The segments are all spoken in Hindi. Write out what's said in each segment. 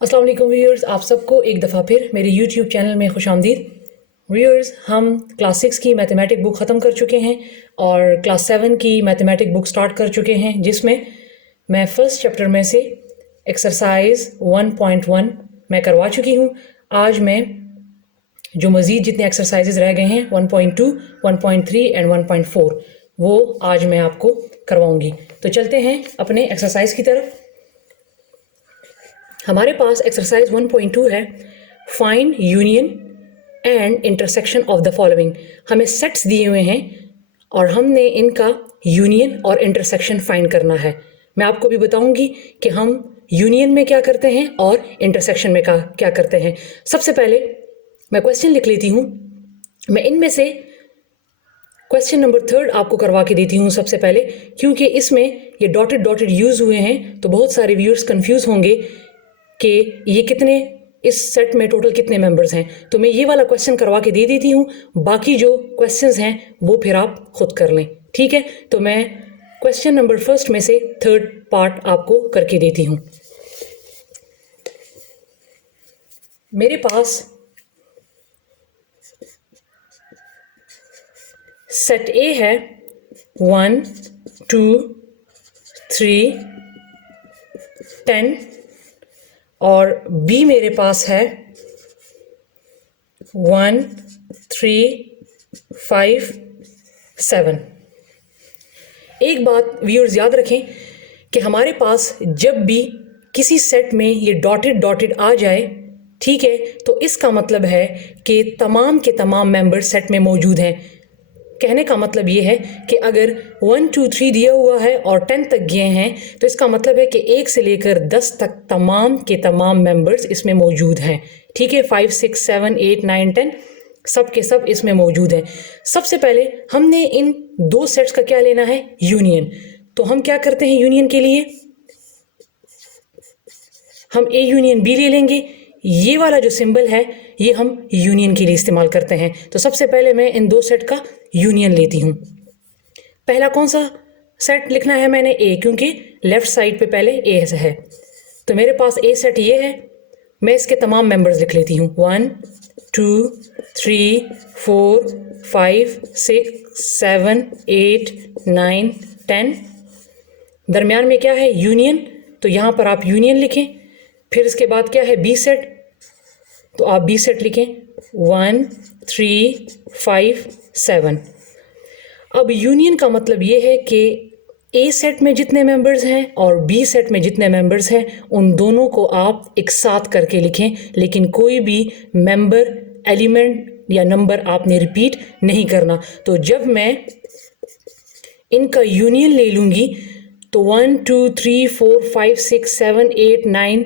अस्सलाम वालेकुम व्यूअर्स, आप सबको एक दफ़ा फिर मेरे YouTube चैनल में खुशामदीद। व्यूअर्स, हम क्लास 6 की मैथमेटिक बुक ख़त्म कर चुके हैं और क्लास 7 की मैथमेटिक बुक स्टार्ट कर चुके हैं, जिसमें मैं फ़र्स्ट चैप्टर में से एक्सरसाइज 1.1 मैं करवा चुकी हूँ। आज मैं जो मज़ीद जितने एक्सरसाइजेज रह गए हैं 1.2, 1.3 एंड 1.4 वो आज मैं आपको करवाऊँगी। तो चलते हैं अपने एक्सरसाइज की तरफ। हमारे पास एक्सरसाइज 1.2 है, find union and intersection of the following. हमें सेट्स दिए हुए हैं और हमने इनका यूनियन और इंटरसेक्शन फाइंड करना है। मैं आपको भी बताऊंगी कि हम यूनियन में क्या करते हैं और इंटरसेक्शन में क्या करते हैं। सबसे पहले मैं क्वेश्चन लिख लेती हूँ। मैं इनमें से क्वेश्चन नंबर 3 आपको करवा के देती हूँ सबसे पहले, क्योंकि इसमें ये डॉटेड डॉटेड यूज़ हुए हैं तो बहुत सारे व्यूअर्स कंफ्यूज होंगे कि ये कितने, इस सेट में टोटल कितने मेंबर्स हैं। तो मैं ये वाला क्वेश्चन करवा के दे देती हूँ, बाकी जो क्वेश्चंस हैं वो फिर आप खुद कर लें, ठीक है। तो मैं क्वेश्चन नंबर 1 में से 3rd पार्ट आपको करके देती हूँ। मेरे पास सेट ए है 1, 2, 3, 10 और बी मेरे पास है 1, 3, 5, 7। एक बात व्यूअर्स याद रखें कि हमारे पास जब भी किसी सेट में ये डॉटेड डॉटेड आ जाए, ठीक है, तो इसका मतलब है कि तमाम के तमाम मेंबर सेट में मौजूद हैं। कहने का मतलब ये है कि अगर 1, 2, 3 दिया हुआ है और 10 तक गए हैं तो इसका मतलब है कि 1 से लेकर 10 तक तमाम के तमाम मेंबर्स इसमें मौजूद हैं, ठीक है। 5, 6, 7, 8, 9, 10 सब के सब इसमें मौजूद हैं। सबसे पहले हमने इन दो सेट्स का क्या लेना है, यूनियन। तो हम क्या करते हैं यूनियन के लिए, हम ए यूनियन बी ले लेंगे। ये वाला जो सिंबल है ये हम यूनियन के लिए इस्तेमाल करते हैं। तो सबसे पहले मैं इन दो सेट का यूनियन लेती हूँ। पहला कौन सा सेट लिखना है मैंने, ए, क्योंकि लेफ्ट साइड पे पहले ए है। तो मेरे पास ए सेट ये है, मैं इसके तमाम मेंबर्स लिख लेती हूँ। 1, 2, 3, 4, 5, 6, 7, 8, 9, 10। दरमियान में क्या है, यूनियन, तो यहाँ पर आप यूनियन लिखें। फिर इसके बाद क्या है, बी सेट, तो आप बी सेट लिखें 1, 3, 5, 7। अब यूनियन का मतलब ये है कि ए सेट में जितने मेंबर्स हैं और बी सेट में जितने मेंबर्स हैं उन दोनों को आप एक साथ करके लिखें, लेकिन कोई भी मेंबर, एलिमेंट या नंबर आपने रिपीट नहीं करना। तो जब मैं इनका यूनियन ले लूँगी तो 1, 2, 3, 4, 5, 6, 7, 8, 9,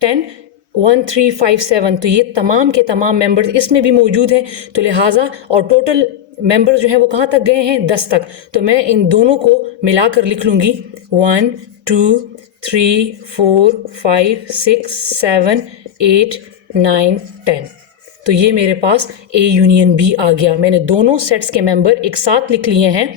10, 1, 3, 5, 7, तो ये तमाम के तमाम मेंबर्स इसमें भी मौजूद हैं। तो लिहाजा और टोटल मेंबर्स जो हैं वो कहाँ तक गए हैं, 10 तक। तो मैं इन दोनों को मिलाकर लिख लूँगी 1, 2, 3, 4, 5, 6, 7, 8, 9, 10। तो ये मेरे पास ए यूनियन बी आ गया। मैंने दोनों सेट्स के मेंबर एक साथ लिख लिए हैं,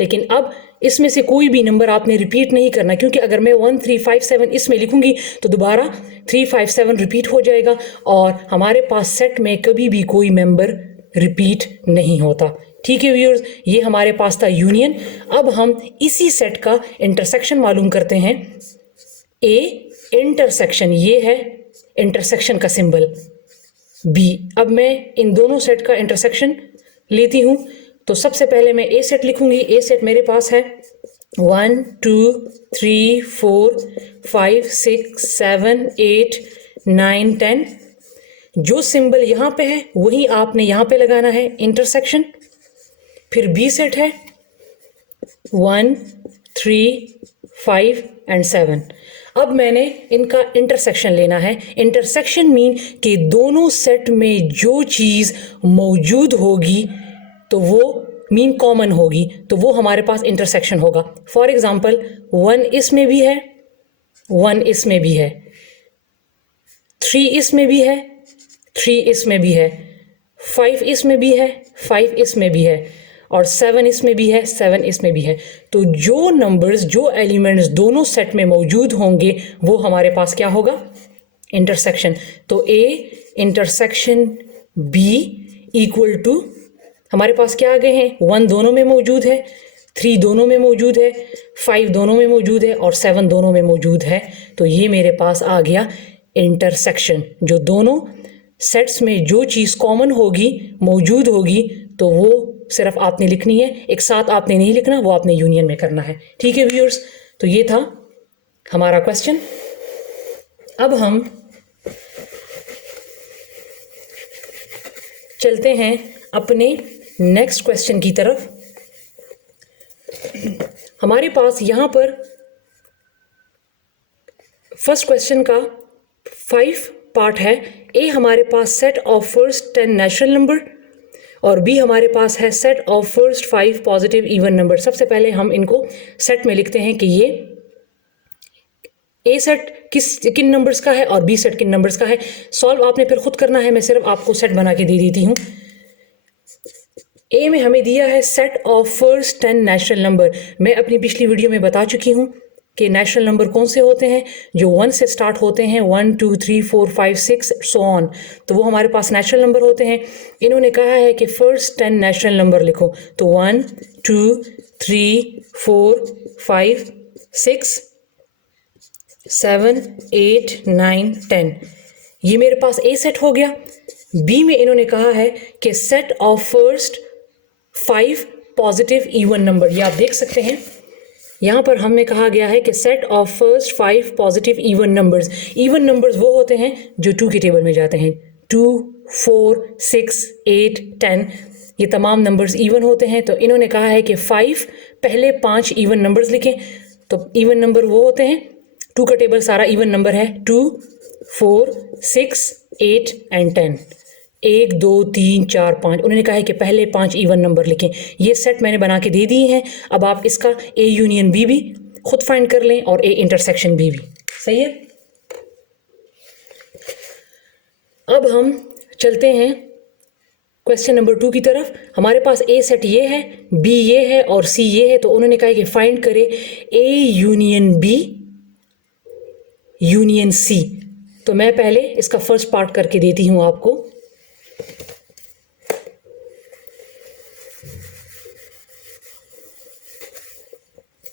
लेकिन अब इसमें से कोई भी नंबर आपने रिपीट नहीं करना, क्योंकि अगर मैं 1, 3, 5, 7 इसमें लिखूंगी तो दोबारा 3, 5, 7 रिपीट हो जाएगा और हमारे पास सेट में कभी भी कोई मेंबर रिपीट नहीं होता, ठीक है व्यूअर्स। ये हमारे पास था यूनियन। अब हम इसी सेट का इंटरसेक्शन मालूम करते हैं। ए इंटरसेक्शन, ये है इंटरसेक्शन का सिंबल बी। अब मैं इन दोनों सेट का इंटरसेक्शन लेती हूँ। तो सबसे पहले मैं ए सेट लिखूंगी। ए सेट मेरे पास है 1, 2, 3, 4, 5, 6, 7, 8, 9, 10। जो सिंबल यहाँ पे है वही आपने यहाँ पे लगाना है, इंटरसेक्शन। फिर बी सेट है 1, 3, 5 एंड 7। अब मैंने इनका इंटरसेक्शन लेना है। इंटरसेक्शन मीन कि दोनों सेट में जो चीज़ मौजूद होगी तो वो मीन कॉमन होगी, तो वो हमारे पास इंटरसेक्शन होगा। फॉर एग्जाम्पल 1 इसमें भी है, 1 इसमें भी है, 3 इसमें भी है, 3 इसमें भी है, 5 इसमें भी है, 5 इसमें भी है और 7 इसमें भी है, 7 इसमें भी है। तो जो नंबर्स, जो एलिमेंट्स दोनों सेट में मौजूद होंगे वो हमारे पास क्या होगा, इंटरसेक्शन, तो A intersection B equal to, हमारे पास क्या आ गए हैं, 1 दोनों में मौजूद है, 3 दोनों में मौजूद है, 5 दोनों में मौजूद है और 7 दोनों में मौजूद है। तो ये मेरे पास आ गया इंटरसेक्शन। जो दोनों सेट्स में जो चीज़ कॉमन होगी, मौजूद होगी, तो वो सिर्फ आपने लिखनी है, एक साथ आपने नहीं लिखना, वो आपने यूनियन में करना है। ठीक है व्यूअर्स, तो ये था हमारा क्वेश्चन। अब हम चलते हैं अपने नेक्स्ट क्वेश्चन की तरफ। हमारे पास यहाँ पर फर्स्ट क्वेश्चन का 5 पार्ट है। ए हमारे पास set of first 10 natural number और बी हमारे पास है set of first 5 positive even number. सबसे पहले हम इनको सेट में लिखते हैं कि ये ए सेट किन नंबर्स का है और बी सेट किन नंबर्स का है। सॉल्व आपने फिर खुद करना है, मैं सिर्फ आपको सेट बना के दे देती हूँ। ए में हमें दिया है set of first 10 natural number. मैं अपनी पिछली वीडियो में बता चुकी हूँ कि नेचुरल नंबर कौन से होते हैं, जो 1 से स्टार्ट होते हैं, 1 2 3 4 5 6 सो ऑन, तो वो हमारे पास नेचुरल नंबर होते हैं। इन्होंने कहा है कि फर्स्ट 10 नेचुरल नंबर लिखो, तो 1 2 3 4 5 6 7 8 9 10, ये मेरे पास ए सेट हो गया। बी में इन्होंने कहा है कि set of first 5 positive even number, ये आप देख सकते हैं यहाँ पर हमें कहा गया है कि set of first 5 positive even numbers. Even numbers वो होते हैं जो 2 के टेबल में जाते हैं, 2 4 6 8 10, ये तमाम नंबर्स इवन होते हैं। तो इन्होंने कहा है कि 5 पहले 5 इवन नंबर्स लिखें। तो इवन नंबर वो होते हैं, 2 का टेबल सारा इवन नंबर है, 2 4 6 8 एंड 10, 1 2 3 4 5। उन्होंने कहा है कि पहले 5 इवन नंबर लिखें। ये सेट मैंने बना के दे दिए हैं। अब आप इसका ए यूनियन बी भी खुद फाइंड कर लें और ए इंटरसेक्शन बी भी। सही है। अब हम चलते हैं क्वेश्चन नंबर 2 की तरफ। हमारे पास ए सेट ये है, बी ये है और सी ये है। तो उन्होंने कहा कि फाइंड करें A union B union C. तो मैं पहले इसका फर्स्ट पार्ट करके देती हूं आपको।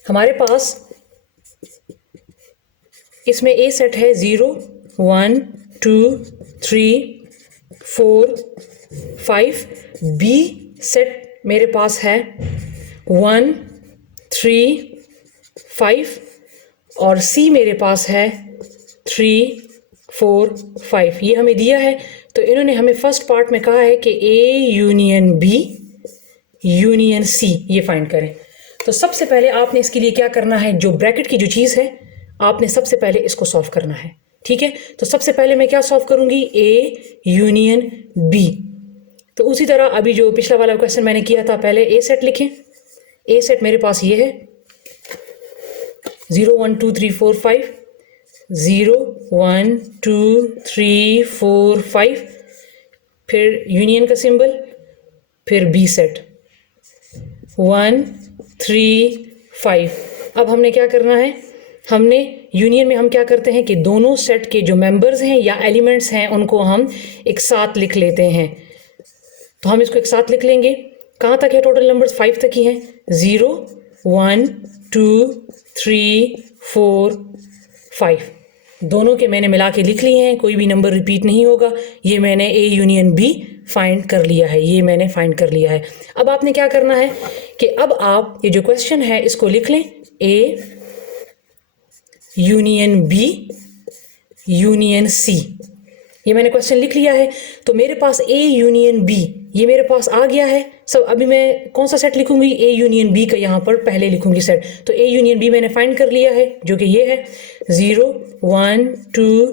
हमारे पास इसमें ए सेट है 0 1 2 3 4 5। बी सेट मेरे पास है 1 3 5 और सी मेरे पास है 3 4 5। ये हमें दिया है। तो इन्होंने हमें फर्स्ट पार्ट में कहा है कि A union B union C ये फाइंड करें। तो सबसे पहले आपने इसके लिए क्या करना है, जो ब्रैकेट की जो चीज़ है आपने सबसे पहले इसको सॉल्व करना है। ठीक है, तो सबसे पहले मैं क्या सॉल्व करूंगी, ए यूनियन बी। तो उसी तरह अभी जो पिछला वाला क्वेश्चन मैंने किया था, पहले ए सेट लिखें। ए सेट मेरे पास ये है 0 1 2 3 4 5, 0 1 2 3 4 5, फिर यूनियन का सिंबल, फिर बी सेट 1 3 5। अब हमने क्या करना है, हमने यूनियन में हम क्या करते हैं कि दोनों सेट के जो मेंबर्स हैं या एलिमेंट्स हैं उनको हम एक साथ लिख लेते हैं। तो हम इसको एक साथ लिख लेंगे। कहाँ तक है टोटल नंबर्स, 5 तक ही हैं। 0 1 2 3 4 5 दोनों के मैंने मिला के लिख लिए हैं, कोई भी नंबर रिपीट नहीं होगा। ये मैंने ए यूनियन बी फाइंड कर लिया है, ये मैंने फाइंड कर लिया है। अब आपने क्या करना है कि अब आप ये जो क्वेश्चन है इसको लिख लें, A union B union C. ये मैंने क्वेश्चन लिख लिया है। तो मेरे पास ए यूनियन बी ये मेरे पास आ गया है सब। अभी मैं कौन सा सेट लिखूंगी, ए यूनियन बी का यहाँ पर पहले लिखूंगी सेट। तो ए यूनियन बी मैंने फाइंड कर लिया है जो कि ये है 0 1 2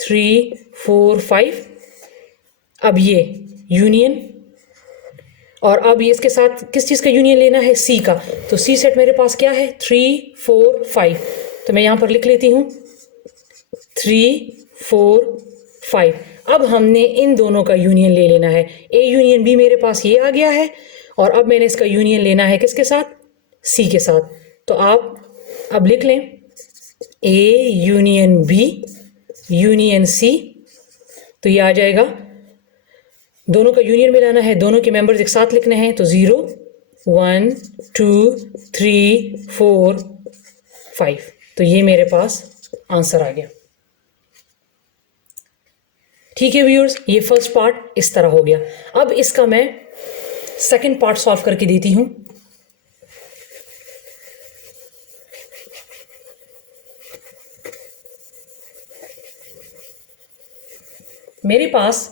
3 4 5। अब ये यूनियन, और अब ये इसके साथ किस चीज़ का यूनियन लेना है, सी का। तो सी सेट मेरे पास क्या है 3 4 5। तो मैं यहाँ पर लिख लेती हूँ 3 4 5। अब हमने इन दोनों का यूनियन ले लेना है। ए यूनियन बी मेरे पास ये आ गया है और अब मैंने इसका यूनियन लेना है किसके साथ, सी के साथ। तो आप अब लिख लें A union B union C, तो ये आ जाएगा, दोनों का यूनियन मिलाना है, दोनों के मेंबर्स एक साथ लिखने हैं, तो 0 1 2 3 4 5, तो ये मेरे पास आंसर आ गया। ठीक है व्यूअर्स, ये फर्स्ट पार्ट इस तरह हो गया। अब इसका मैं सेकंड पार्ट सॉल्व करके देती हूं। मेरे पास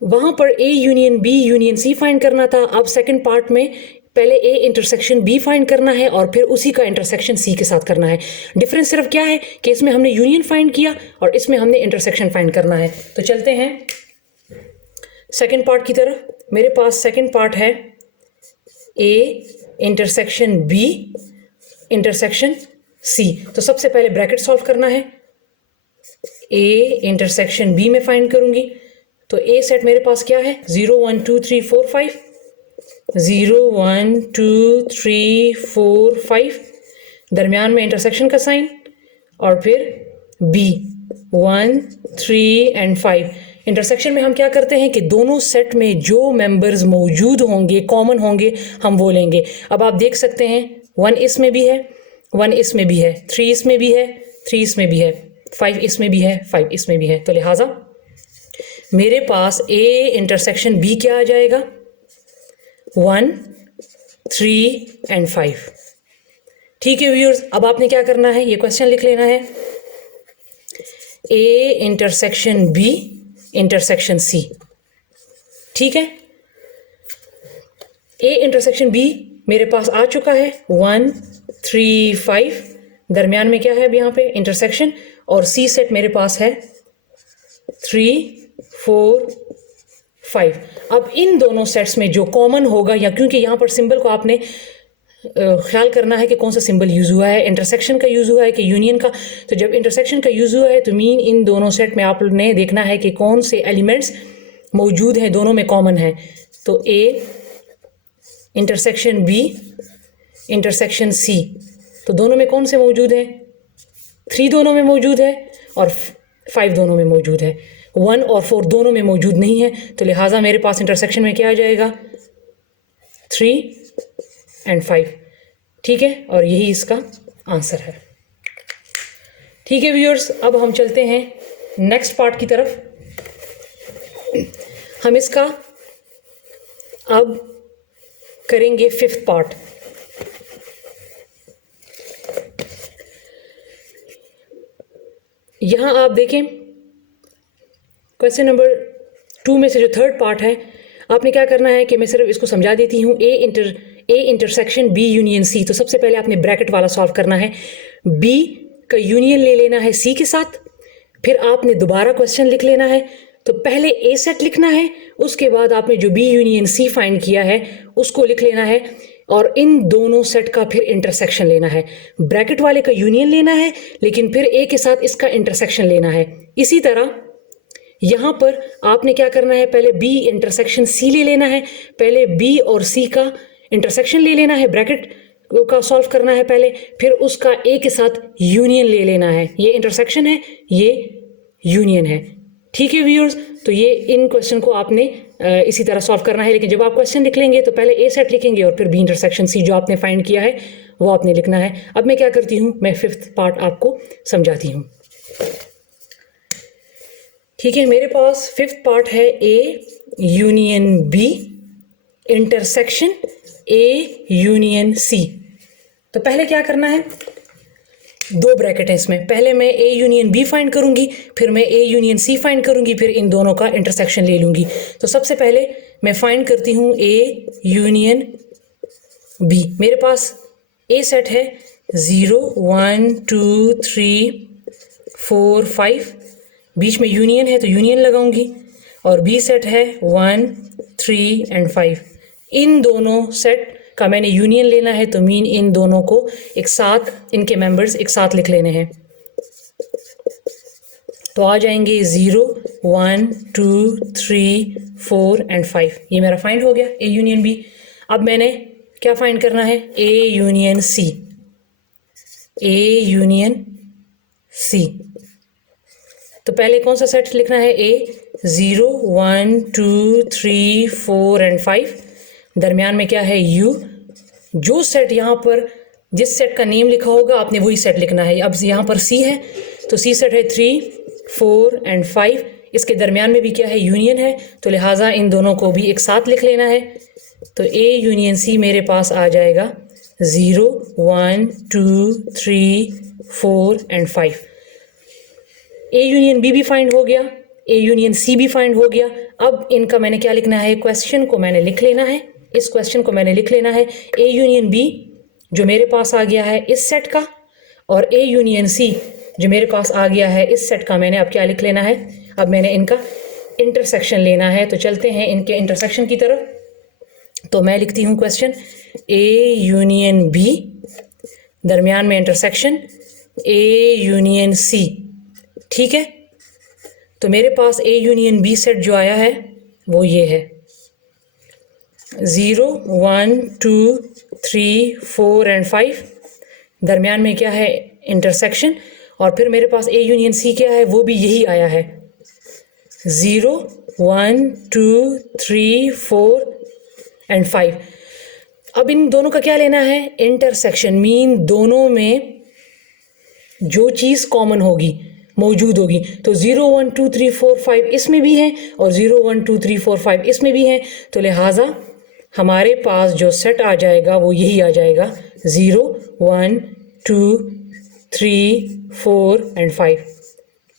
वहां पर A union B union C find करना था। अब सेकंड पार्ट में पहले ए इंटरसेक्शन बी फाइंड करना है और फिर उसी का इंटरसेक्शन सी के साथ करना है। डिफरेंस सिर्फ क्या है कि इसमें हमने यूनियन फाइंड किया और इसमें हमने इंटरसेक्शन फाइंड करना है। तो चलते हैं सेकंड पार्ट की तरफ। मेरे पास सेकंड पार्ट है A intersection B intersection C. तो सबसे पहले ब्रैकेट सॉल्व करना है। ए इंटरसेक्शन बी में फाइंड करूंगी, तो ए सेट मेरे पास क्या है, 0 1 2 3 4 5, 0 1 2 3 4 5, दरमियान में इंटरसेक्शन का साइन और फिर बी 1 3 एंड 5। इंटरसेक्शन में हम क्या करते हैं कि दोनों सेट में जो मेंबर्स मौजूद होंगे, कॉमन होंगे, हम वो लेंगे। अब आप देख सकते हैं 1 इसमें भी है, 1 इसमें भी है, 3 इसमें भी है, 3 इसमें भी है, 5 इसमें भी है, 5 इसमें भी है। तो लिहाजा मेरे पास ए इंटरसेक्शन बी क्या आ जाएगा, 1 3 एंड 5। ठीक है व्यूअर्स, अब आपने क्या करना है, ये क्वेश्चन लिख लेना है, A intersection B intersection C. ठीक है, ए इंटरसेक्शन बी मेरे पास आ चुका है, 1 3 5, दरमियान में क्या है अब यहाँ पे इंटरसेक्शन, और सी सेट मेरे पास है 3 4 5। अब इन दोनों सेट्स में जो कॉमन होगा, या क्योंकि यहाँ पर सिंबल को आपने ख्याल करना है कि कौन सा सिंबल यूज़ हुआ है, इंटरसेक्शन का यूज़ हुआ है कि यूनियन का। तो जब इंटरसेक्शन का यूज़ हुआ है तो मीन इन दोनों सेट में आपने देखना है कि कौन से एलिमेंट्स मौजूद हैं, दोनों में कॉमन है। तो A intersection B intersection C, तो दोनों में कौन से मौजूद है, 3 दोनों में मौजूद है और 5 दोनों में मौजूद है, 1 और 4 दोनों में मौजूद नहीं है। तो लिहाजा मेरे पास इंटरसेक्शन में क्या आ जाएगा, 3 एंड 5। ठीक है, और यही इसका आंसर है। ठीक है व्यूअर्स, अब हम चलते हैं नेक्स्ट पार्ट की तरफ। हम इसका अब करेंगे 5th पार्ट। यहां आप देखें क्वेश्चन नंबर 2 में से जो 3rd पार्ट है, आपने क्या करना है कि मैं सिर्फ इसको समझा देती हूँ। A intersection B union C, तो सबसे पहले आपने ब्रैकेट वाला सॉल्व करना है, बी का यूनियन ले लेना है सी के साथ, फिर आपने दोबारा क्वेश्चन लिख लेना है। तो पहले ए सेट लिखना है, उसके बाद आपने जो बी यूनियन सी फाइंड किया है उसको लिख लेना है, और इन दोनों सेट का फिर इंटरसेक्शन लेना है। ब्रैकेट वाले का यूनियन लेना है, लेकिन फिर ए के साथ इसका इंटरसेक्शन लेना है। इसी तरह यहाँ पर आपने क्या करना है, पहले बी इंटरसेक्शन सी ले लेना है, पहले बी और सी का इंटरसेक्शन ले लेना है, ब्रैकेट का सॉल्व करना है पहले, फिर उसका ए के साथ यूनियन ले लेना है। ये इंटरसेक्शन है, ये यूनियन है। ठीक है व्यूअर्स, तो ये इन क्वेश्चन को आपने इसी तरह सॉल्व करना है। लेकिन जब आप क्वेश्चन लिख लेंगे तो पहले ए सेट लिखेंगे और फिर बी इंटरसेक्शन सी जो आपने फाइंड किया है वो आपने लिखना है। अब मैं क्या करती हूँ, मैं 5th पार्ट आपको समझाती हूँ। ठीक है, मेरे पास 5th पार्ट है A union B intersection A union C. तो पहले क्या करना है, 2 ब्रैकेट है इसमें, पहले मैं ए यूनियन बी फाइंड करूंगी, फिर मैं ए यूनियन सी फाइंड करूंगी, फिर इन दोनों का इंटरसेक्शन ले लूंगी। तो सबसे पहले मैं फाइंड करती हूँ ए यूनियन बी। मेरे पास ए सेट है 0 1 2 3 4 5, बीच में यूनियन है तो यूनियन लगाऊंगी, और बी सेट है 1 3 एंड 5। इन दोनों सेट का मैंने यूनियन लेना है, तो मीन इन दोनों को एक साथ, इनके मेंबर्स एक साथ लिख लेने हैं। तो आ जाएंगे 0 1 2 3 4 एंड 5। ये मेरा फाइंड हो गया ए यूनियन बी। अब मैंने क्या फाइंड करना है, A union C. A union C. तो पहले कौन सा सेट लिखना है? ए 0 1 2 3 4 एंड 5। दरमियान में क्या है? यू। जो सेट यहाँ पर जिस सेट का नेम लिखा होगा आपने वही सेट लिखना है। अब यहाँ पर सी है तो सी सेट है 3 4 एंड 5। इसके दरमियान में भी क्या है? यूनियन है, तो लिहाजा इन दोनों को भी एक साथ लिख लेना है। तो ए यूनियन सी मेरे पास आ जाएगा 0 1 2 3 4 एंड 5। ए यूनियन बी भी फाइंड हो गया, ए यूनियन सी भी फाइंड हो गया। अब इनका मैंने क्या लिखना है? क्वेश्चन को मैंने लिख लेना है। इस क्वेश्चन को मैंने लिख लेना है ए यूनियन बी जो मेरे पास आ गया है इस सेट का, और ए यूनियन सी जो मेरे पास आ गया है इस सेट का। मैंने अब क्या लिख लेना है? अब मैंने इनका इंटरसेक्शन लेना है। तो चलते हैं इनके इंटरसेक्शन की तरफ। तो मैं लिखती हूँ क्वेश्चन ए यूनियन बी, दरमियान में इंटरसेक्शन ए यूनियन सी। ठीक है, तो मेरे पास ए यूनियन बी सेट जो आया है वो ये है 0 1 2 3 4 एंड 5। दरमियान में क्या है? इंटरसेक्शन। और फिर मेरे पास ए यूनियन सी क्या है? वो भी यही आया है 0 1 2 3 4 एंड 5। अब इन दोनों का क्या लेना है? इंटरसेक्शन। मीन दोनों में जो चीज़ कॉमन होगी, मौजूद होगी। तो 0 1 2 3 4 5 इसमें भी है और 0 1 2 3 4 5 इसमें भी है। तो लिहाजा हमारे पास जो सेट आ जाएगा वो यही आ जाएगा 0 1 2 3 4 एंड 5।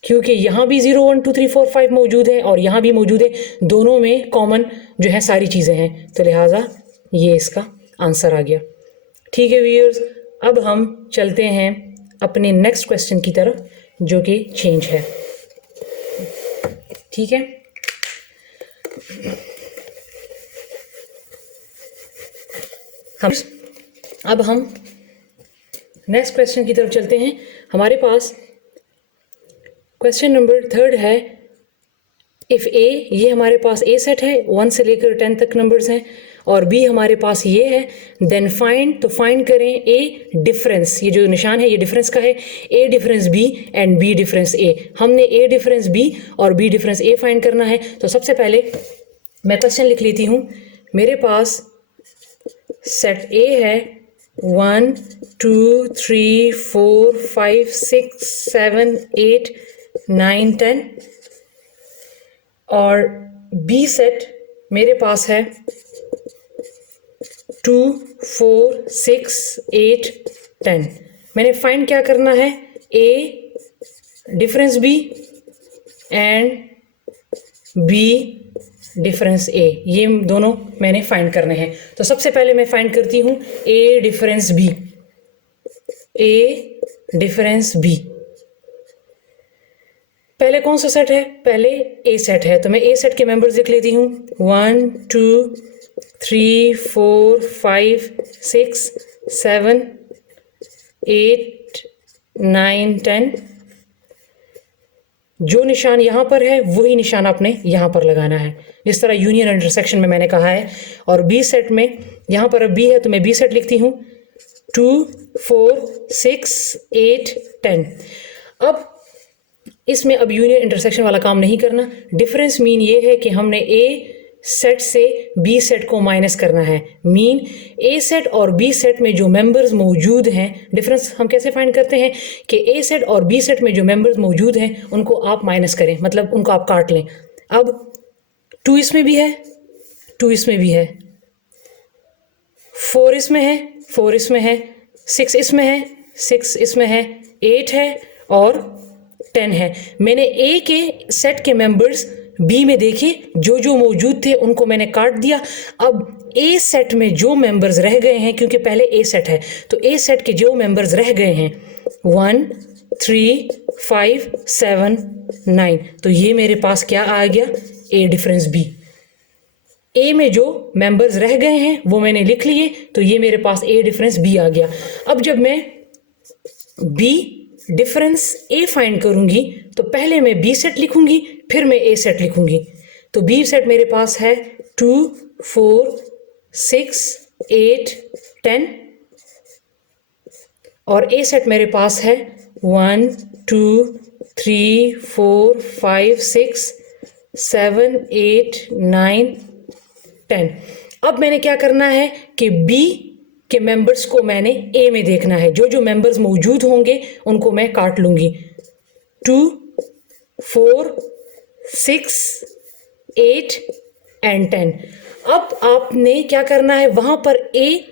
क्योंकि यहाँ भी 0 1 2 3 4 5 मौजूद है और यहाँ भी मौजूद है, दोनों में कॉमन जो है सारी चीज़ें हैं। तो लिहाजा ये इसका आंसर आ गया। ठीक है व्यूअर्स, अब हम चलते हैं अपने नेक्स्ट क्वेश्चन की तरफ जो कि चेंज है। ठीक है, अब हम नेक्स्ट क्वेश्चन की तरफ चलते हैं। हमारे पास क्वेश्चन नंबर 3 है। इफ़ ए, ये हमारे पास ए सेट है, 1 से लेकर 10 तक नंबर्स हैं, और बी हमारे पास ये है, देन फाइंड। तो फाइंड करें ए डिफरेंस, ये जो निशान है ये डिफरेंस का है, A difference B and B difference A. हमने ए डिफरेंस बी और बी डिफरेंस ए फाइंड करना है। तो सबसे पहले मैं क्वेश्चन लिख लेती हूँ। मेरे पास सेट ए है 1 2 3 4 5 6 7 8 9 10, और बी सेट मेरे पास है 2 4 6 8 10। मैंने फाइंड क्या करना है? A difference B and B difference A, ये दोनों मैंने फाइंड करने हैं। तो सबसे पहले मैं फाइंड करती हूँ ए डिफरेंस बी। ए डिफरेंस बी पहले कौन सा सेट है? पहले ए सेट है, तो मैं ए सेट के मेंबर्स लिख लेती हूँ 1 2 3 4 5 6 7 8 9 10। जो निशान यहाँ पर है वही निशान आपने यहाँ पर लगाना है, जिस तरह यूनियन इंटरसेक्शन में मैंने कहा है। और बी सेट में यहाँ पर अब बी है तो मैं बी सेट लिखती हूँ 2 4 6 8 10। अब इसमें अब यूनियन इंटरसेक्शन वाला काम नहीं करना। डिफरेंस मीन ये है कि हमने ए सेट से बी सेट को माइनस करना है। मीन ए सेट और बी सेट में जो मेंबर्स मौजूद हैं, डिफरेंस हम कैसे फाइंड करते हैं कि ए सेट और बी सेट में जो मेंबर्स मौजूद हैं उनको आप माइनस करें, मतलब उनको आप काट लें। अब 2 इसमें भी है, 2 इसमें भी है, 4 इसमें है, 4 इसमें है, 6 इसमें है, 6 इसमें है, 8 है और 10 है। मैंने ए के सेट के मेंबर्स बी में देखे, जो जो मौजूद थे उनको मैंने काट दिया। अब ए सेट में जो मेंबर्स रह गए हैं, क्योंकि पहले ए सेट है, तो ए सेट के जो मेंबर्स रह गए हैं 1 3 5 7 9, तो ये मेरे पास क्या आ गया? ए डिफरेंस बी। ए में जो मेंबर्स रह गए हैं वो मैंने लिख लिए, तो ये मेरे पास ए डिफरेंस बी आ गया। अब जब मैं बी डिफरेंस ए फाइंड करूंगी तो पहले मैं बी सेट लिखूंगी, फिर मैं ए सेट लिखूंगी। तो बी सेट मेरे पास है 2 4 6 8 10, और ए सेट मेरे पास है 1 2 3 4 5 6 7 8 9 10। अब मैंने क्या करना है कि बी के मेंबर्स को मैंने ए में देखना है। जो जो मेंबर्स मौजूद होंगे उनको मैं काट लूंगी। 2 4 6 8 एंड 10। अब आपने क्या करना है, वहां पर ए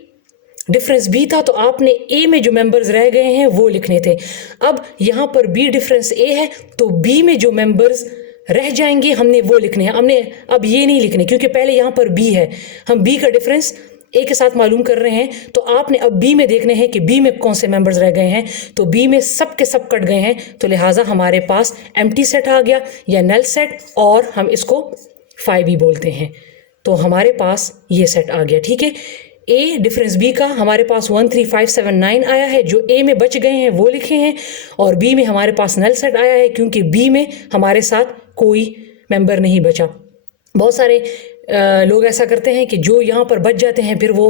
डिफरेंस बी था तो आपने ए में जो मेंबर्स रह गए हैं वो लिखने थे। अब यहाँ पर बी डिफरेंस ए है तो बी में जो मेंबर्स रह जाएंगे हमने वो लिखने हैं। हमने अब ये नहीं लिखने क्योंकि पहले यहाँ पर बी है, हम बी का डिफरेंस ए के साथ मालूम कर रहे हैं। तो आपने अब बी में देखने हैं कि बी में कौन से मेंबर्स रह गए हैं। तो बी में सब के सब कट गए हैं तो लिहाजा हमारे पास एम्प्टी सेट आ गया या नल सेट, और हम इसको 5 भी बोलते हैं। तो हमारे पास ये सेट आ गया। ठीक है, ए डिफरेंस बी का हमारे पास 1 3 5 7 9 आया है। जो ए में बच गए हैं वो लिखे हैं, और बी में हमारे पास नल सेट आया है क्योंकि बी में हमारे साथ कोई मेंबर नहीं बचा। बहुत सारे लोग ऐसा करते हैं कि जो यहाँ पर बच जाते हैं फिर वो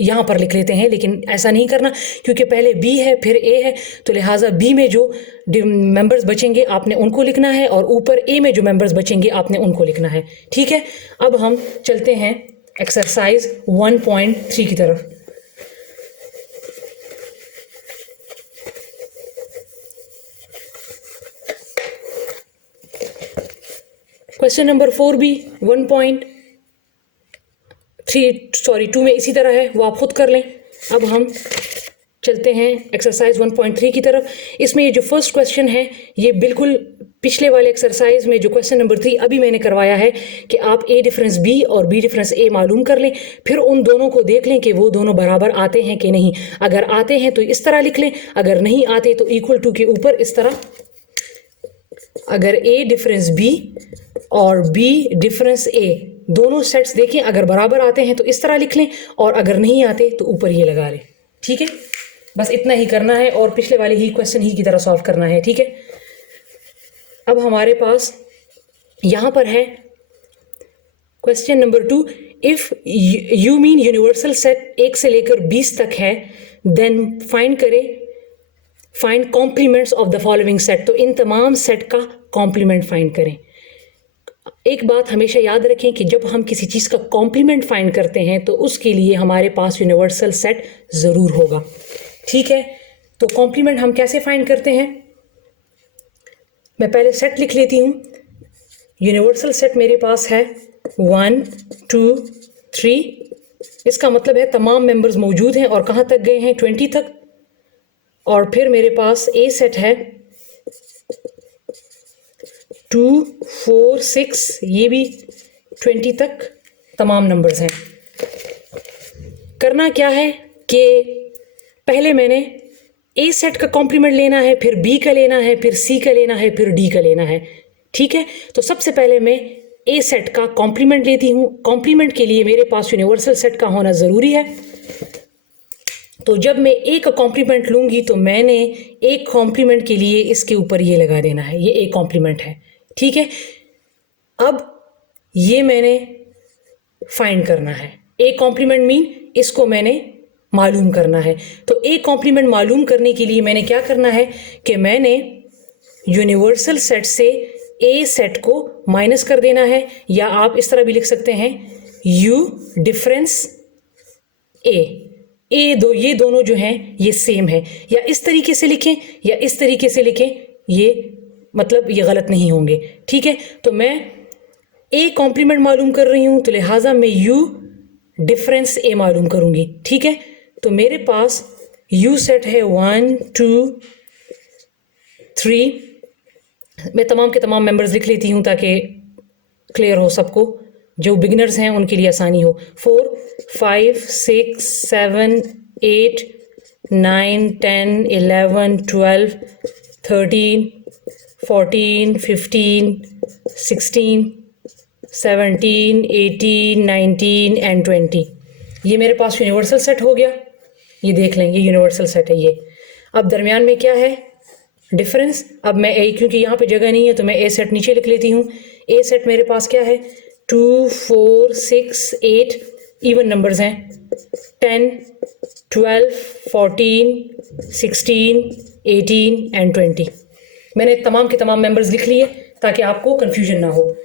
यहाँ पर लिख लेते हैं, लेकिन ऐसा नहीं करना क्योंकि पहले बी है फिर ए है। तो लिहाजा बी में जो मेंबर्स बचेंगे आपने उनको लिखना है, और ऊपर ए में जो मेंबर्स बचेंगे आपने उनको लिखना है। ठीक है, अब हम चलते हैं एक्सरसाइज 1.3 की तरफ। क्वेश्चन नंबर 4 भी 2 में इसी तरह है, वो आप खुद कर लें। अब हम चलते हैं एक्सरसाइज 1.3 की तरफ। इसमें ये जो फर्स्ट क्वेश्चन है ये बिल्कुल पिछले वाले एक्सरसाइज में जो क्वेश्चन नंबर 3 अभी मैंने करवाया है कि आप ए डिफरेंस बी और बी डिफरेंस ए मालूम कर लें, फिर उन दोनों को देख लें कि वो दोनों बराबर आते हैं कि नहीं। अगर आते हैं तो इस तरह लिख लें, अगर नहीं आते तो इक्वल टू के ऊपर इस तरह। अगर ए डिफरेंस बी और बी डिफरेंस ए दोनों सेट्स देखें, अगर बराबर आते हैं तो इस तरह लिख लें, और अगर नहीं आते तो ऊपर ये लगा लें। ठीक है, बस इतना ही करना है और पिछले वाले ही क्वेश्चन ही की तरह सॉल्व करना है। ठीक है, अब हमारे पास यहाँ पर है question number 2। If you mean universal set 1 से लेकर 20 तक है, then find complements of the following set. तो इन तमाम सेट का कॉम्प्लीमेंट फाइंड करें। एक बात हमेशा याद रखें कि जब हम किसी चीज़ का कॉम्प्लीमेंट फाइंड करते हैं तो उसके लिए हमारे पास यूनिवर्सल सेट ज़रूर होगा। ठीक है, तो कॉम्प्लीमेंट हम कैसे फाइंड करते हैं, मैं पहले सेट लिख लेती हूँ। यूनिवर्सल सेट मेरे पास है 1 2 3। इसका मतलब है तमाम मेंबर्स मौजूद हैं और कहाँ तक गए हैं, 20 तक। और फिर मेरे पास ए सेट है 2 4 6, ये भी 20 तक तमाम नंबर्स हैं। करना क्या है कि पहले मैंने ए सेट का कॉम्प्लीमेंट लेना है, फिर बी का लेना है, फिर सी का लेना है, फिर डी का लेना है। ठीक है, तो सबसे पहले मैं ए सेट का कॉम्प्लीमेंट लेती हूँ। कॉम्प्लीमेंट के लिए मेरे पास यूनिवर्सल सेट का होना ज़रूरी है। तो जब मैं ए का कॉम्प्लीमेंट लूँगी तो मैंने एक कॉम्प्लीमेंट के लिए इसके ऊपर ये लगा देना है, ये एक कॉम्प्लीमेंट है। ठीक है, अब ये मैंने फाइंड करना है। ए कॉम्प्लीमेंट मीन इसको मैंने मालूम करना है। तो ए कॉम्प्लीमेंट मालूम करने के लिए मैंने क्या करना है कि मैंने यूनिवर्सल सेट से ए सेट को माइनस कर देना है, या आप इस तरह भी लिख सकते हैं यू डिफरेंस ए। ये दोनों जो हैं ये सेम है, या इस तरीके से लिखें या इस तरीके से लिखें, ये मतलब ये गलत नहीं होंगे। ठीक है, तो मैं ए कॉम्प्लीमेंट मालूम कर रही हूँ तो लिहाजा मैं यू डिफरेंस ए मालूम करूँगी। ठीक है, तो मेरे पास यू सेट है 1 2 3। मैं तमाम के तमाम मेंबर्स लिख लेती हूँ ताकि क्लियर हो सबको, जो बिगिनर्स हैं उनके लिए आसानी हो। 4 5 6 7 8 9 10 11 12 13 14 15 16 17 18 19 एंड 20। ये मेरे पास यूनिवर्सल सेट हो गया। ये देख लें, ये यूनिवर्सल सेट है ये। अब दरमियान में क्या है, डिफरेंस। अब मैं ए, क्योंकि यहाँ पे जगह नहीं है तो मैं ए सेट नीचे लिख लेती हूँ। ए सेट मेरे पास क्या है 2 4 6 8, इवन नंबर्स हैं 10 12 14 16 18 एंड 20। मैंने तमाम के तमाम मेंबर्स लिख लिए ताकि आपको कन्फ्यूजन ना हो।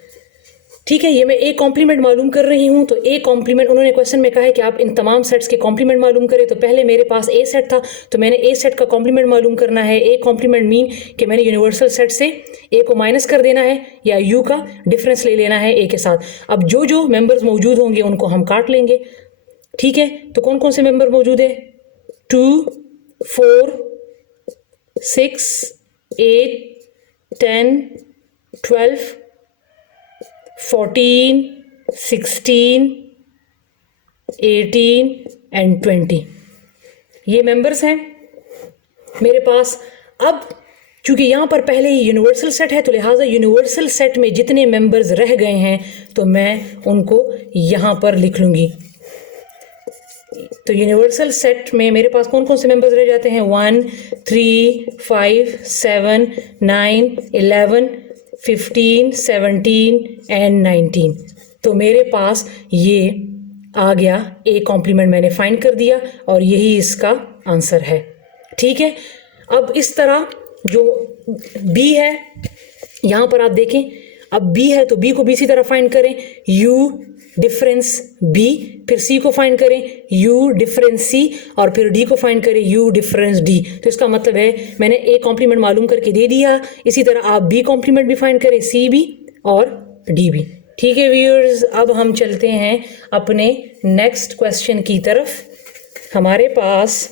ठीक है, ये मैं ए कॉम्प्लीमेंट मालूम कर रही हूँ। तो ए कॉम्प्लीमेंट उन्होंने क्वेश्चन में कहा है कि आप इन तमाम सेट्स के कॉम्प्लीमेंट मालूम करें। तो पहले मेरे पास ए सेट था, तो मैंने ए सेट का कॉम्प्लीमेंट मालूम करना है। ए कॉम्प्लीमेंट मीन कि मैंने यूनिवर्सल सेट से ए को माइनस कर देना है या यू का डिफरेंस ले लेना है ए के साथ। अब जो जो मेंबर्स मौजूद होंगे उनको हम काट लेंगे। ठीक है, तो कौन कौन से मेंबर मौजूद है? 2, 4, 6, 8, 10, 12, 14, 16, 18 एंड 20 ये मेंबर्स हैं मेरे पास। अब चूंकि यहाँ पर पहले ही यूनिवर्सल सेट है तो लिहाजा यूनिवर्सल सेट में जितने मेंबर्स रह गए हैं तो मैं उनको यहाँ पर लिख लूँगी। तो यूनिवर्सल सेट में मेरे पास कौन कौन से मेंबर्स रह जाते हैं? 1, 3, 5, 7, 9, 11, 15, 17 एंड 19। तो मेरे पास ये आ गया ए कॉम्प्लीमेंट, मैंने फाइंड कर दिया और यही इसका आंसर है। ठीक है, अब इस तरह जो बी है यहाँ पर आप देखें, अब बी है तो बी को बी सी तरह फाइंड करें, यू डिफरेंस बी, फिर सी को फाइंड करें यू डिफरेंस सी, और फिर डी को फाइंड करें यू डिफरेंस डी। तो इसका मतलब है मैंने ए कॉम्प्लीमेंट मालूम करके दे दिया। इसी तरह आप बी कॉम्प्लीमेंट भी फाइंड करें, सी भी और डी भी। ठीक है व्यूअर्स, अब हम चलते हैं अपने नेक्स्ट क्वेश्चन की तरफ। हमारे पास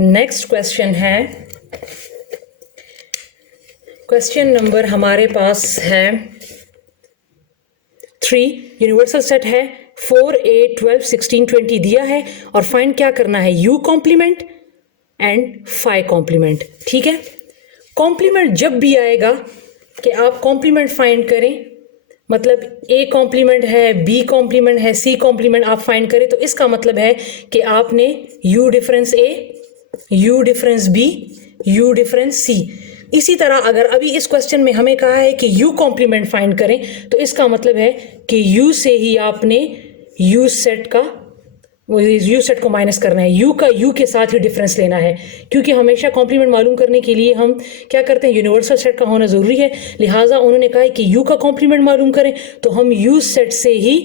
नेक्स्ट क्वेश्चन है, क्वेश्चन नंबर हमारे पास है 3। यूनिवर्सल सेट है 4, 8, 12, 16, 20 दिया है और फाइंड क्या करना है? U complement and phi complement. ठीक है, कॉम्प्लीमेंट जब भी आएगा कि आप कॉम्प्लीमेंट फाइंड करें, मतलब ए कॉम्प्लीमेंट है, बी कॉम्प्लीमेंट है, सी कॉम्प्लीमेंट आप फाइंड करें, तो इसका मतलब है कि आपने U difference A, U difference B, U difference C. इसी तरह अगर अभी इस क्वेश्चन में हमें कहा है कि यू कॉम्प्लीमेंट फाइंड करें, तो इसका मतलब है कि यू से ही आपने यू सेट को माइनस करना है, यू का यू के साथ ही डिफरेंस लेना है। क्योंकि हमेशा कॉम्प्लीमेंट मालूम करने के लिए हम क्या करते हैं, यूनिवर्सल सेट का होना ज़रूरी है। लिहाजा उन्होंने कहा है कि यू का कॉम्प्लीमेंट मालूम करें, तो हम यू सेट से ही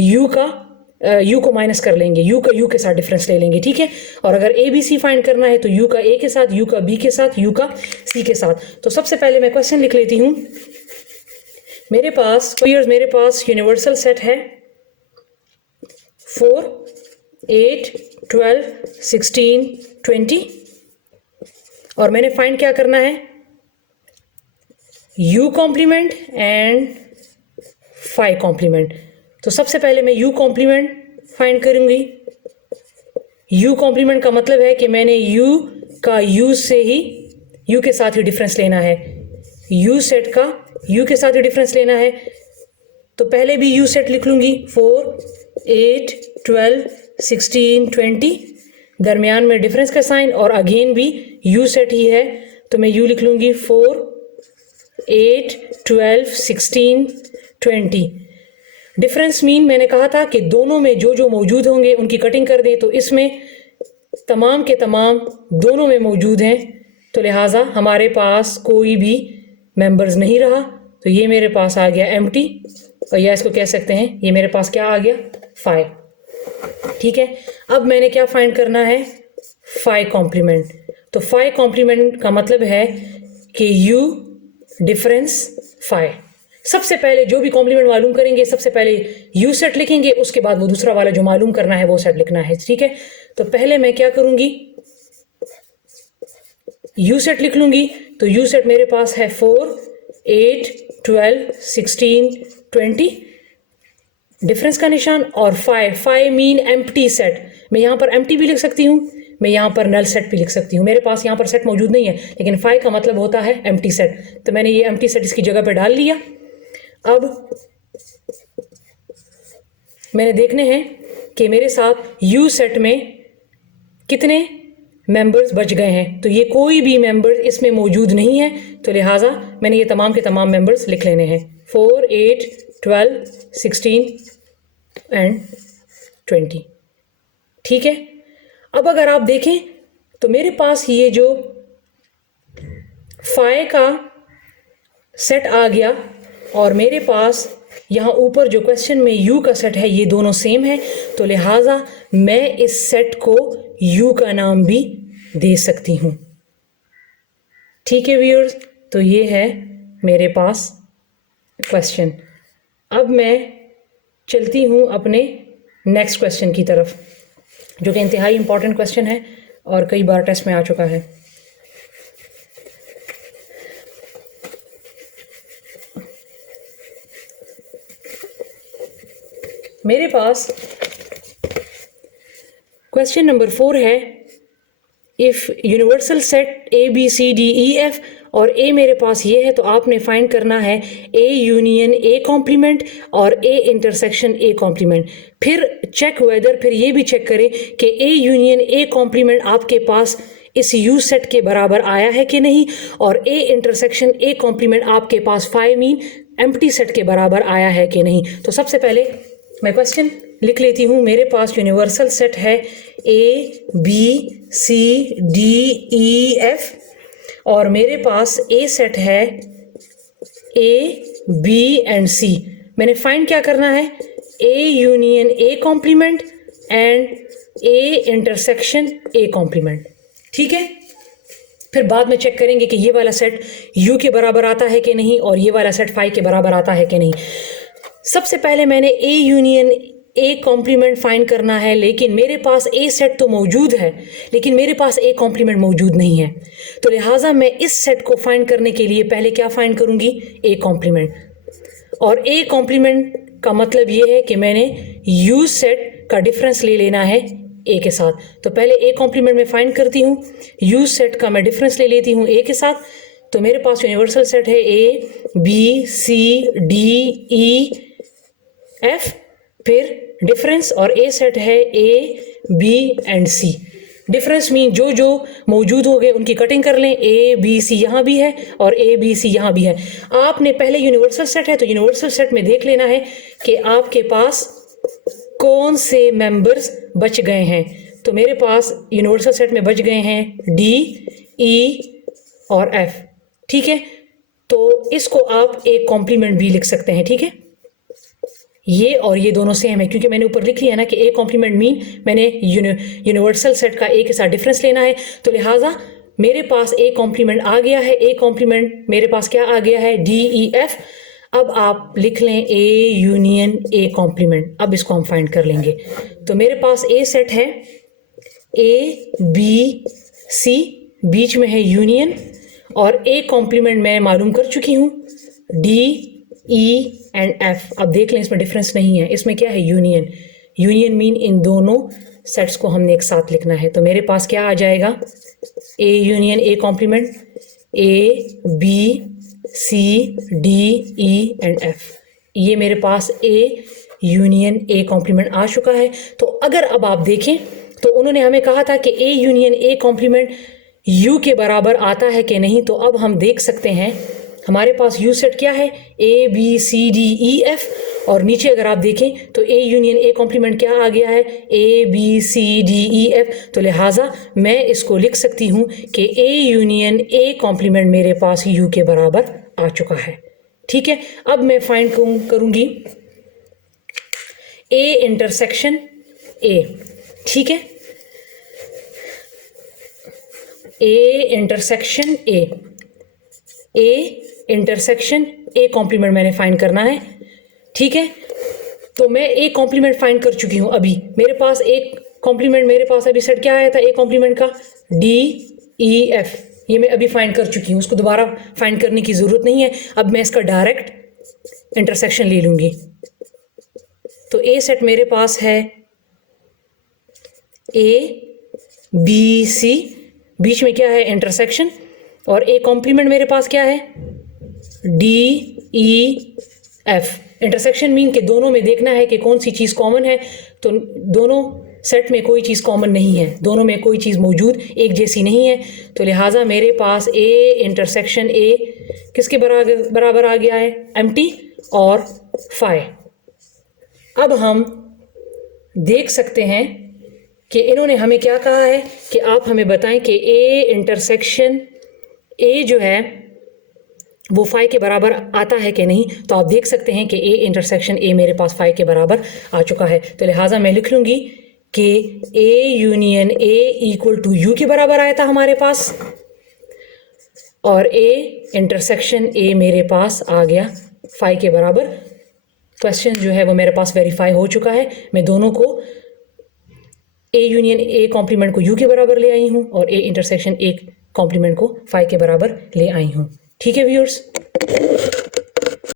यू को माइनस कर लेंगे, यू का यू के साथ डिफरेंस ले लेंगे। ठीक है, और अगर ए बी सी फाइंड करना है तो यू का ए के साथ, यू का बी के साथ, यू का सी के साथ। तो सबसे पहले मैं क्वेश्चन लिख लेती हूँ। मेरे पास यूनिवर्सल सेट है 4, 8, 12, 16, 20 और मैंने फाइंड क्या करना है? U complement and phi complement. तो सबसे पहले मैं यू कॉम्प्लीमेंट फाइंड करूंगी। यू कॉम्प्लीमेंट का मतलब है कि मैंने यू का यू से ही यू के साथ ही डिफरेंस लेना है, यू सेट का यू के साथ ही डिफरेंस लेना है। तो पहले भी यू सेट लिख लूंगी 4, 8, 12, 16, 20, दरमियान में डिफरेंस का साइन और अगेन भी यू सेट ही है, तो मैं यू लिख लूंगी 4, 8, 12, 16, 20। डिफरेंस मीन मैंने कहा था कि दोनों में जो जो मौजूद होंगे उनकी कटिंग कर दें, तो इसमें तमाम के तमाम दोनों में मौजूद हैं, तो लिहाजा हमारे पास कोई भी मेंबर्स नहीं रहा। तो ये मेरे पास आ गया एम्प्टी, और या इसको कह सकते हैं ये मेरे पास क्या आ गया? 5। ठीक है, अब मैंने क्या फाइंड करना है? Phi complement. तो फाई कॉम्प्लीमेंट का मतलब है कि यू डिफरेंस फाई। सबसे पहले जो भी कॉम्प्लीमेंट मालूम करेंगे, सबसे पहले यू सेट लिखेंगे, उसके बाद वो दूसरा वाला जो मालूम करना है वो सेट लिखना है। ठीक है, तो पहले मैं क्या करूंगी? यू सेट लिख लूंगी। तो यू सेट मेरे पास है 4, 8, 12, 16, 20, डिफरेंस का निशान और 5 मीन एम्प्टी सेट। मैं यहाँ पर एम्प्टी भी लिख सकती हूँ, मैं यहाँ पर नल सेट भी लिख सकती हूँ। मेरे पास यहाँ पर सेट मौजूद नहीं है, लेकिन 5 का मतलब होता है एम्प्टी सेट, तो मैंने ये एम्प्टी सेट इसकी जगह पर डाल लिया। अब मैंने देखने हैं कि मेरे साथ यू सेट में कितने मेंबर्स बच गए हैं। तो ये कोई भी मेंबर इसमें मौजूद नहीं है, तो लिहाजा मैंने ये तमाम के तमाम मेंबर्स लिख लेने हैं 4, 8, 12, 16 एंड 20। ठीक है, अब अगर आप देखें तो मेरे पास ये जो फाई का सेट आ गया और मेरे पास यहाँ ऊपर जो क्वेश्चन में यू का सेट है ये दोनों सेम है, तो लिहाजा मैं इस सेट को यू का नाम भी दे सकती हूँ। ठीक है व्यूअर्स, तो ये है मेरे पास क्वेश्चन। अब मैं चलती हूँ अपने नेक्स्ट क्वेश्चन की तरफ, जो कि इंतहाई इंपॉर्टेंट क्वेश्चन है और कई बार टेस्ट में आ चुका है। मेरे पास क्वेश्चन नंबर 4 है, if universal set A B C D E F और ए मेरे पास ये है, तो आपने फाइंड करना है ए यूनियन ए कॉम्प्लीमेंट और ए इंटरसेक्शन ए कॉम्प्लीमेंट। फिर चेक वेदर, फिर ये भी चेक करें कि ए यूनियन ए कॉम्प्लीमेंट आपके पास इस यू सेट के बराबर आया है कि नहीं, और ए इंटरसेक्शन ए कॉम्प्लीमेंट आपके पास फाई मीन एम्प्टी सेट के बराबर आया है कि नहीं। तो सबसे पहले मैं क्वेश्चन लिख लेती हूँ। मेरे पास यूनिवर्सल सेट है A B C D E F और मेरे पास ए सेट है ए बी एंड सी। मैंने फाइंड क्या करना है, A union A complement and A intersection A complement. ठीक है, फिर बाद में चेक करेंगे कि ये वाला सेट यू के बराबर आता है कि नहीं और ये वाला सेट फाई के बराबर आता है कि नहीं। सबसे पहले मैंने A union A complement find करना है, लेकिन मेरे पास ए सेट तो मौजूद है लेकिन मेरे पास ए कॉम्प्लीमेंट मौजूद नहीं है। तो लिहाजा मैं इस सेट को फाइंड करने के लिए पहले क्या फाइंड करूंगी, ए कॉम्प्लीमेंट। और ए कॉम्प्लीमेंट का मतलब ये है कि मैंने यू सेट का डिफरेंस ले लेना है ए के साथ। तो पहले ए कॉम्प्लीमेंट में फाइंड करती हूँ, यू सेट का मैं डिफरेंस ले लेती हूँ ए के साथ। तो मेरे पास यूनिवर्सल सेट है A B C D E F, फिर डिफरेंस, और ए सेट है A B and C. Difference mean जो जो मौजूद हो गए उनकी कटिंग कर लें, ए बी सी यहाँ भी है और ए बी सी यहाँ भी है। आपने पहले यूनिवर्सल सेट है तो यूनिवर्सल सेट में देख लेना है कि आपके पास कौन से मेंबर्स बच गए हैं। तो मेरे पास यूनिवर्सल सेट में बच गए हैं डी ई और एफ। ठीक है, तो इसको आप एक कॉम्प्लीमेंट भी लिख सकते हैं। ठीक है, ये और ये दोनों सेम है क्योंकि मैंने ऊपर लिख लिया ना कि ए कॉम्प्लीमेंट मीन मैंने यूनिवर्सल सेट का ए के साथ डिफरेंस लेना है। तो लिहाजा मेरे पास ए कॉम्प्लीमेंट आ गया है, ए कॉम्प्लीमेंट मेरे पास क्या आ गया है, डी ई एफ। अब आप लिख लें ए यूनियन ए कॉम्प्लीमेंट। अब इसको हम फाइंड कर लेंगे। तो मेरे पास ए सेट है ए बी सी, बीच में है यूनियन, और ए कॉम्प्लीमेंट मैं मालूम कर चुकी हूँ डी ई एंड एफ। अब देख लें इसमें डिफरेंस नहीं है, इसमें क्या है, यूनियन। यूनियन मीन इन दोनों सेट्स को हमने एक साथ लिखना है। तो मेरे पास क्या आ जाएगा, A union A complement A B C D E and F. ये मेरे पास ए यूनियन ए कॉम्प्लीमेंट आ चुका है। तो अगर अब आप देखें तो उन्होंने हमें कहा था कि A union A compliment you के बराबर आता है कि नहीं। तो अब हम देख सकते हैं हमारे पास यू सेट क्या है, A B C D E F, और नीचे अगर आप देखें तो ए यूनियन ए कॉम्प्लीमेंट क्या आ गया है, A B C D E F. तो लिहाजा मैं इसको लिख सकती हूँ कि ए यूनियन ए कॉम्प्लीमेंट मेरे पास यू के बराबर आ चुका है। ठीक है, अब मैं फाइंड करूँगी ए इंटरसेक्शन ए। ठीक है, A intersection A, A intersection A complement मैंने फाइंड करना है। ठीक है, तो मैं ए कॉम्प्लीमेंट फाइंड कर चुकी हूँ। अभी मेरे पास एक कॉम्प्लीमेंट, मेरे पास अभी सेट क्या आया था ए कॉम्प्लीमेंट का, डी ई एफ। ये मैं अभी फाइंड कर चुकी हूँ, उसको दोबारा फाइंड करने की ज़रूरत नहीं है। अब मैं इसका डायरेक्ट इंटरसेक्शन ले लूँगी। तो ए सेट मेरे पास है ए बी सी, बीच में क्या है, इंटरसेक्शन, और ए कॉम्प्लीमेंट मेरे पास क्या है, D E F. Intersection mean के दोनों में देखना है कि कौन सी चीज़ कॉमन है। तो दोनों सेट में कोई चीज़ कॉमन नहीं है, दोनों में कोई चीज़ मौजूद एक जैसी नहीं है। तो लिहाजा मेरे पास ए इंटरसेक्शन ए किसके बराबर आ गया है, एम्प्टी और फाई। अब हम देख सकते हैं कि इन्होंने हमें क्या कहा है कि आप हमें बताएं कि ए इंटरसेक्शन ए जो है वो फाई के बराबर आता है कि नहीं। तो आप देख सकते हैं कि ए इंटरसेक्शन ए मेरे पास फाई के बराबर आ चुका है। तो लिहाजा मैं लिख लूँगी कि A union A equal to U के बराबर आया था हमारे पास, और ए इंटरसेक्शन ए मेरे पास आ गया फाई के बराबर। क्वेश्चन जो है वो मेरे पास वेरीफाई हो चुका है। मैं दोनों को ए यूनियन ए कॉम्प्लीमेंट को यू के बराबर ले आई हूँ और ए इंटरसेक्शन ए कॉम्प्लीमेंट को फाई के बराबर ले आई हूँ। ठीक है व्यूअर्स।